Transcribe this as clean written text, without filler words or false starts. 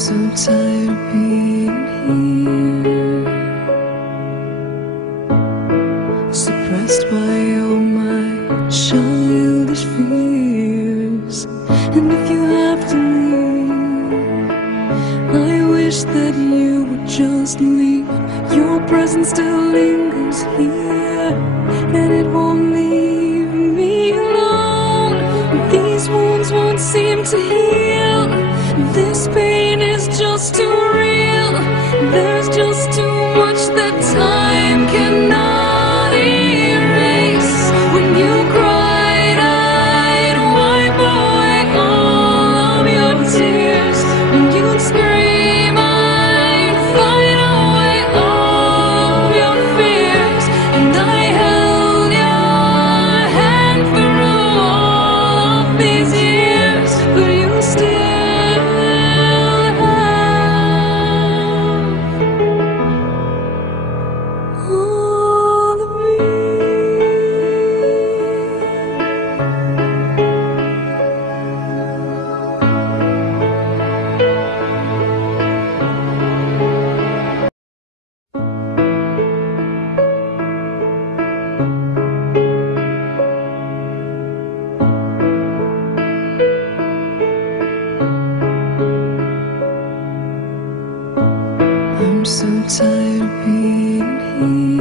so tired of being here, suppressed by all my childish fears. And if you have to leave, I wish that you would just leave. Your presence still lingers here, and it won't leave me alone. These wounds won't seem to heal. This pain is just too real. There's just too much that time cannot erase. When you cried, I'd wipe away all of your tears. When you'd scream, I'd fight away all of your fears. And I held your hand through all of these years, but you still I'm so tired of being here.